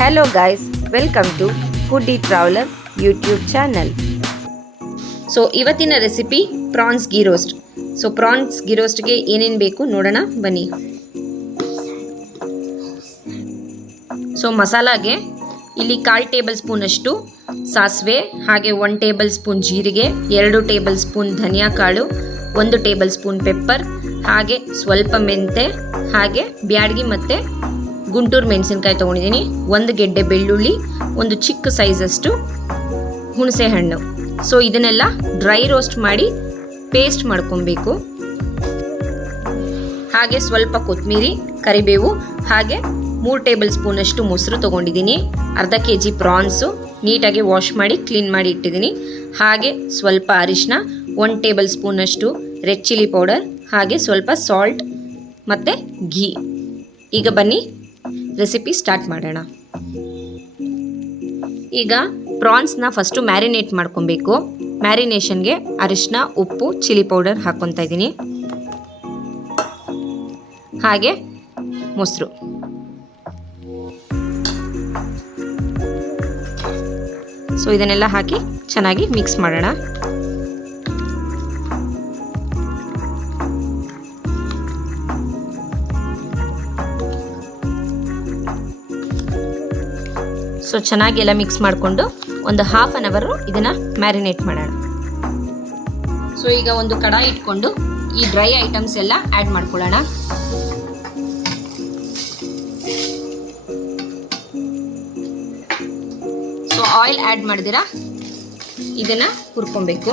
Hello guys welcome to foodie traveller YouTube channel so ಇವತ್ತಿನ recipe prawns ghee roast so prawns ghee ರೋಸ್ಟ್ಗೆ ಏನೇನು ಬೇಕು ನೋಡೋಣ, ಬನ್ನಿ. So ಮಸಾಲಾಗೆ ಇಲ್ಲಿ ಕಾಲು ಟೇಬಲ್ ಸ್ಪೂನಷ್ಟು ಸಾಸಿವೆ, ಹಾಗೆ ಒನ್ ಟೇಬಲ್ ಸ್ಪೂನ್ ಜೀರಿಗೆ, ಎರಡು ಟೇಬಲ್ ಸ್ಪೂನ್ ಧನಿಯಾ ಕಾಳು ಒಂದು ಟೇಬಲ್ ಸ್ಪೂನ್ ಪೆಪ್ಪರ್ ಹಾಗೆ ಸ್ವಲ್ಪ ಮೆಂತೆ, ಹಾಗೆ ಬ್ಯಾಡಗಿ ಮತ್ತು ಗುಂಟೂರು ಮೆಣಸಿನ್ಕಾಯಿ ತೊಗೊಂಡಿದ್ದೀನಿ. ಒಂದು ಗೆಡ್ಡೆ ಬೆಳ್ಳುಳ್ಳಿ, ಒಂದು ಚಿಕ್ಕ ಸೈಜಷ್ಟು ಹುಣಸೆ ಹಣ್ಣು. ಸೊ ಇದನ್ನೆಲ್ಲ ಡ್ರೈ ರೋಸ್ಟ್ ಮಾಡಿ ಪೇಸ್ಟ್ ಮಾಡ್ಕೊಬೇಕು. ಹಾಗೆ ಸ್ವಲ್ಪ ಕೊತ್ತಂಬರಿ ಕರಿಬೇವು, ಹಾಗೆ ಮೂರು ಟೇಬಲ್ ಸ್ಪೂನಷ್ಟು ಮೊಸರು ತೊಗೊಂಡಿದ್ದೀನಿ. ಅರ್ಧ ಕೆ ಜಿ ಪ್ರಾನ್ಸು ನೀಟಾಗಿ ವಾಶ್ ಮಾಡಿ ಕ್ಲೀನ್ ಮಾಡಿ ಇಟ್ಟಿದ್ದೀನಿ. ಹಾಗೆ ಸ್ವಲ್ಪ ಅರಿಶಿನ ಒನ್ ಟೇಬಲ್ ಸ್ಪೂನಷ್ಟು ರೆಡ್ ಚಿಲ್ಲಿ ಪೌಡರ್ ಹಾಗೆ ಸ್ವಲ್ಪ ಸಾಲ್ಟ್ ಮತ್ತು ಘೀ ಈಗ ಬನ್ನಿ. ರೆಸಿಪಿ ಸ್ಟಾರ್ಟ್ ಮಾಡೋಣ. ಈಗ ಪ್ರಾನ್ಸ್ನ ಫಸ್ಟು ಮ್ಯಾರಿನೇಟ್ ಮಾಡ್ಕೊಬೇಕು. ಮ್ಯಾರಿನೇಷನ್ಗೆ ಅರಿಶಿನ ಉಪ್ಪು ಚಿಲ್ಲಿ ಪೌಡರ್ ಹಾಕ್ಕೊತಾ ಇದ್ದೀನಿ. ಹಾಗೆ ಮೊಸರು. ಸೊ ಇದನ್ನೆಲ್ಲ ಹಾಕಿ ಚೆನ್ನಾಗಿ ಮಿಕ್ಸ್ ಮಾಡೋಣ. ಸೊ ಚೆನ್ನಾಗಿ ಎಲ್ಲ ಮಿಕ್ಸ್ ಮಾಡಿಕೊಂಡು ಒಂದು ಹಾಫ್ ಆನ್ ಅವರು ಇದನ್ನು ಮ್ಯಾರಿನೇಟ್ ಮಾಡೋಣ. ಸೊ ಈಗ ಒಂದು ಕಡಾಯಿ ಇಟ್ಕೊಂಡು ಈ ಡ್ರೈ ಐಟಮ್ಸ್ ಎಲ್ಲ ಆ್ಯಡ್ ಮಾಡ್ಕೊಳ್ಳೋಣ. ಸೊ ಆಯಿಲ್ ಆ್ಯಡ್ ಮಾಡಿದಿರಾ? ಇದನ್ನು ಹುರ್ಕೊಬೇಕು.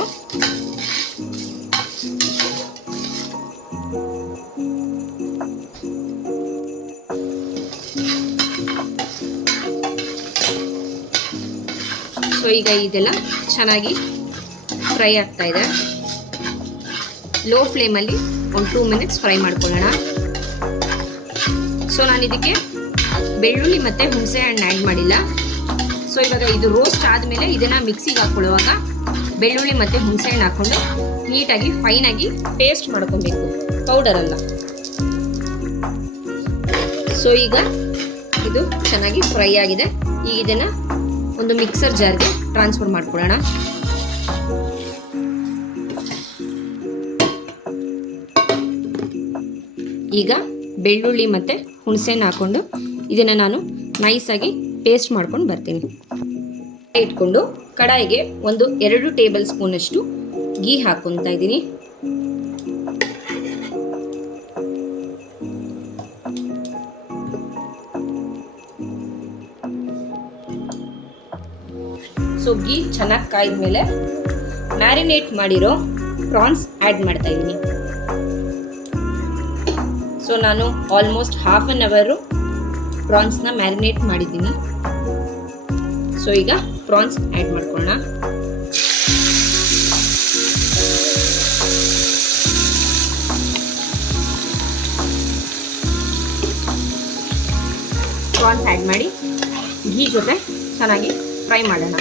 ಸೊ ಈಗ ಇದೆಲ್ಲ ಚೆನ್ನಾಗಿ ಫ್ರೈ ಆಗ್ತಾ ಇದೆ. ಲೋ ಫ್ಲೇಮಲ್ಲಿ ಒಂದು ಟೂ ಮಿನಿಟ್ಸ್ ಫ್ರೈ ಮಾಡ್ಕೊಳ್ಳೋಣ. ಸೊ ನಾನು ಇದಕ್ಕೆ ಬೆಳ್ಳುಳ್ಳಿ ಮತ್ತು ಹುಣಸೆ ಹಣ್ಣು ಆ್ಯಡ್ ಮಾಡಿಲ್ಲ. ಸೊ ಇವಾಗ ಇದು ರೋಸ್ಟ್ ಆದಮೇಲೆ ಇದನ್ನು ಮಿಕ್ಸಿಗೆ ಹಾಕ್ಕೊಳ್ಳುವಾಗ ಬೆಳ್ಳುಳ್ಳಿ ಮತ್ತು ಹುಣಸೆ ಹಣ್ಣು ಹಾಕ್ಕೊಂಡು ನೀಟಾಗಿ ಫೈನಾಗಿ ಪೇಸ್ಟ್ ಮಾಡ್ಕೊಬೇಕು. ಪೌಡರ್ ಅಲ್ಲ ಸೊ ಈಗ ಇದು ಚೆನ್ನಾಗಿ ಫ್ರೈ ಆಗಿದೆ. ಈಗ ಇದನ್ನು ಒಂದು ಮಿಕ್ಸರ್ ಜಾರ್ಗೆ ಟ್ರಾನ್ಸ್ಫರ್ ಮಾಡ್ಕೊಳ್ಳೋಣ. ಈಗ ಬೆಳ್ಳುಳ್ಳಿ ಮತ್ತು ಹುಣಸೆಹಣ್ಣು ಹಾಕ್ಕೊಂಡು ಇದನ್ನು ನಾನು ನೈಸಾಗಿ ಪೇಸ್ಟ್ ಮಾಡ್ಕೊಂಡು ಬರ್ತೀನಿ. ಇಟ್ಕೊಂಡು ಕಡಾಯಿಗೆ ಒಂದು ಎರಡು ಟೇಬಲ್ ಸ್ಪೂನಷ್ಟು ಗೀ ಹಾಕ್ಕೊತಾ ಇದ್ದೀನಿ. ಸೊ ಗೀ ಚೆನ್ನಾಗಿ ಕಾಯ್ದ ಮೇಲೆ ಮ್ಯಾರಿನೇಟ್ ಮಾಡಿರೋ ಪ್ರಾನ್ಸ್ ಆ್ಯಡ್ ಮಾಡ್ತಾ ಇದ್ದೀನಿ. ಸೊ ನಾನು ಆಲ್ಮೋಸ್ಟ್ ಹಾಫ್ ಆನ್ ಅವರು ಪ್ರಾನ್ಸ್ನ ಮ್ಯಾರಿನೇಟ್ ಮಾಡಿದ್ದೀನಿ. ಸೊ ಈಗ ಪ್ರಾನ್ಸ್ ಆ್ಯಡ್ ಮಾಡ್ಕೊಳ್ಳೋಣ. ಪ್ರಾನ್ಸ್ ಆ್ಯಡ್ ಮಾಡಿ, ಘೀ ಜೊತೆ ಚೆನ್ನಾಗಿ ಫ್ರೈ ಮಾಡೋಣ.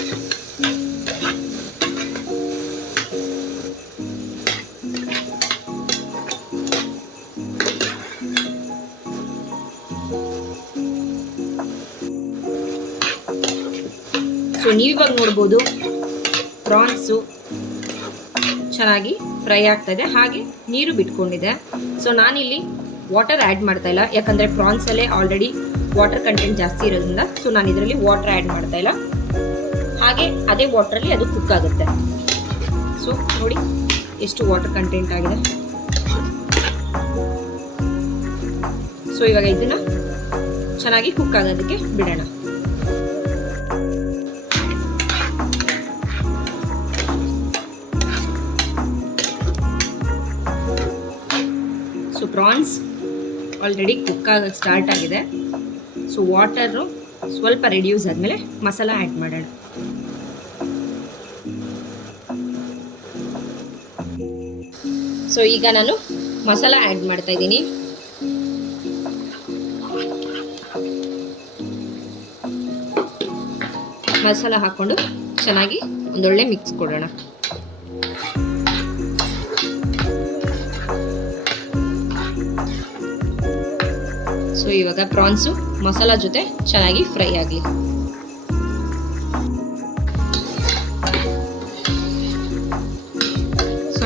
ಸೊ ನೀವಿವಾಗ ನೋಡ್ಬೋದು ಪ್ರಾನ್ಸು ಚೆನ್ನಾಗಿ ಫ್ರೈ ಆಗ್ತಾ ಇದೆ ಹಾಗೆ ನೀರು ಬಿಟ್ಕೊಂಡಿದೆ. ಸೊ ನಾನಿಲ್ಲಿ ವಾಟರ್ ಆ್ಯಡ್ ಮಾಡ್ತಾ ಇಲ್ಲ, ಯಾಕಂದರೆ ಪ್ರಾನ್ಸಲ್ಲೇ ಆಲ್ರೆಡಿ ವಾಟರ್ ಕಂಟೆಂಟ್ ಜಾಸ್ತಿ ಇರೋದ್ರಿಂದ ಸೊ ನಾನು ಇದರಲ್ಲಿ ವಾಟರ್ ಆ್ಯಡ್ ಮಾಡ್ತಾ ಇಲ್ಲ. ಹಾಗೆ ಅದೇ ವಾಟ್ರಲ್ಲಿ ಅದು ಕುಕ್ ಆಗುತ್ತೆ. ಸೊ ನೋಡಿ ಎಷ್ಟು ವಾಟರ್ ಕಂಟೆಂಟ್ ಆಗಿದೆ. ಸೊ ಇವಾಗ ಇದನ್ನು ಚೆನ್ನಾಗಿ ಕುಕ್ ಆಗೋದಕ್ಕೆ ಬಿಡೋಣ. ಸೊ ಪ್ರಾನ್ಸ್ ಆಲ್ರೆಡಿ ಕುಕ್ ಆಗ ಸ್ಟಾರ್ಟ್ ಆಗಿದೆ. ಸೊ ವಾಟರು ಸ್ವಲ್ಪ ರೆಡ್ಯೂಸ್ ಆದಮೇಲೆ ಮಸಾಲ ಆ್ಯಡ್ ಮಾಡೋಣ. ಸೊ ಈಗ ನಾನು ಮಸಾಲ ಆ್ಯಡ್ ಮಾಡ್ತಾ ಇದ್ದೀನಿ. ಮಸಾಲ ಹಾಕ್ಕೊಂಡು ಚೆನ್ನಾಗಿ ಒಂದೊಳ್ಳೆ ಮಿಕ್ಸ್ ಕೊಡೋಣ. ಸೊ ಇವಾಗ ಪ್ರಾನ್ಸು ಮಸಾಲ ಜೊತೆ ಚೆನ್ನಾಗಿ ಫ್ರೈ ಆಗಲಿ.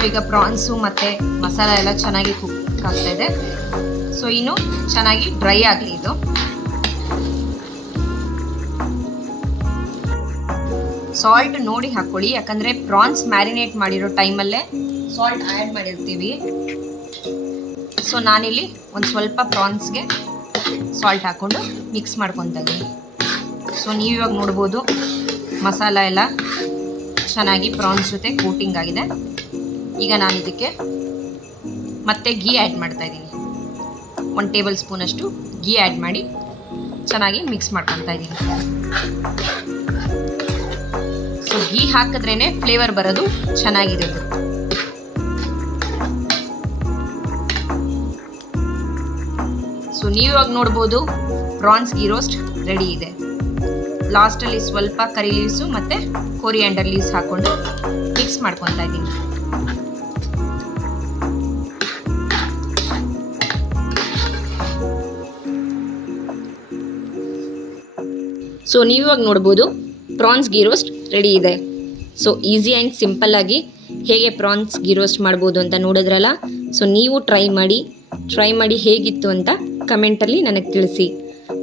ಈಗ ಪ್ರಾನ್ಸು ಮತ್ತು ಮಸಾಲ ಎಲ್ಲ ಚೆನ್ನಾಗಿ ಕುಕ್ ಆಗ್ತಾ ಇದೆ. ಸೊ ಇನ್ನು ಚೆನ್ನಾಗಿ ಡ್ರೈ ಆಗಲಿ ಇದು. ಸಾಲ್ಟ್ ನೋಡಿ ಹಾಕ್ಕೊಳ್ಳಿ, ಯಾಕಂದರೆ ಪ್ರಾನ್ಸ್ ಮ್ಯಾರಿನೇಟ್ ಮಾಡಿರೋ ಟೈಮಲ್ಲೇ ಸಾಲ್ಟ್ ಆ್ಯಡ್ ಮಾಡಿರ್ತೀವಿ. ಸೊ ನಾನಿಲ್ಲಿ ಒಂದು ಸ್ವಲ್ಪ ಪ್ರಾನ್ಸ್ಗೆ ಸಾಲ್ಟ್ ಹಾಕ್ಕೊಂಡು ಮಿಕ್ಸ್ ಮಾಡ್ಕೊತಾ ಇದ್ದೀನಿ. ಸೊ ನೀವು ಇವಾಗ ನೋಡ್ಬೋದು ಮಸಾಲ ಎಲ್ಲ ಚೆನ್ನಾಗಿ ಪ್ರಾನ್ಸ್ ಜೊತೆ ಕೋಟಿಂಗ್ ಆಗಿದೆ. ಈಗ ನಾನು ಇದಕ್ಕೆ ಮತ್ತೆ ಗೀ ಆ್ಯಡ್ ಮಾಡ್ತಾ ಇದ್ದೀನಿ. ಒಂದು ಟೇಬಲ್ ಸ್ಪೂನಷ್ಟು ಗೀ ಆ್ಯಡ್ ಮಾಡಿ ಚೆನ್ನಾಗಿ ಮಿಕ್ಸ್ ಮಾಡ್ಕೊತಾ ಇದ್ದೀನಿ. ಸೊ ಗೀ ಹಾಕಿದ್ರೇ ಫ್ಲೇವರ್ ಬರೋದು ಚೆನ್ನಾಗಿರೋದು ಸೊ ನೀವು ಇವಾಗ ನೋಡ್ಬೋದು ಪ್ರಾನ್ಸ್ ಗೀ ರೋಸ್ಟ್ ರೆಡಿ ಇದೆ. ಲಾಸ್ಟಲ್ಲಿ ಸ್ವಲ್ಪ ಕರಿ ಲೀವ್ಸು ಮತ್ತು ಕೋರಿಯಾಂಡರ್ ಲೀವ್ಸ್ ಹಾಕ್ಕೊಂಡು ಮಿಕ್ಸ್ ಮಾಡ್ಕೊತಾ ಇದ್ದೀನಿ. ಸೊ ನೀವು ಇವಾಗ ನೋಡ್ಬೋದು ಪ್ರಾನ್ಸ್ ಗೀ ರೋಸ್ಟ್ ರೆಡಿ ಇದೆ. ಸೊ ಈಸಿ ಆ್ಯಂಡ್ ಸಿಂಪಲ್ಲಾಗಿ ಹೇಗೆ ಪ್ರಾನ್ಸ್ ಗೀ ರೋಸ್ಟ್ ಮಾಡ್ಬೋದು ಅಂತ ನೋಡಿದ್ರಲ್ಲ? ಸೊ ನೀವು ಟ್ರೈ ಮಾಡಿ ಟ್ರೈ ಮಾಡಿ ಹೇಗಿತ್ತು ಅಂತ ಕಮೆಂಟಲ್ಲಿ ನನಗೆ ತಿಳಿಸಿ.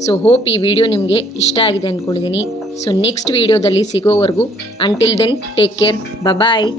ಸೊ ಹೋಪ್ ಈ ವಿಡಿಯೋ ನಿಮಗೆ ಇಷ್ಟ ಆಗಿದೆ ಅಂದ್ಕೊಂಡಿದ್ದೀನಿ ಸೊ ನೆಕ್ಸ್ಟ್ ವಿಡಿಯೋದಲ್ಲಿ ಸಿಗೋವರೆಗೂ until then take care bye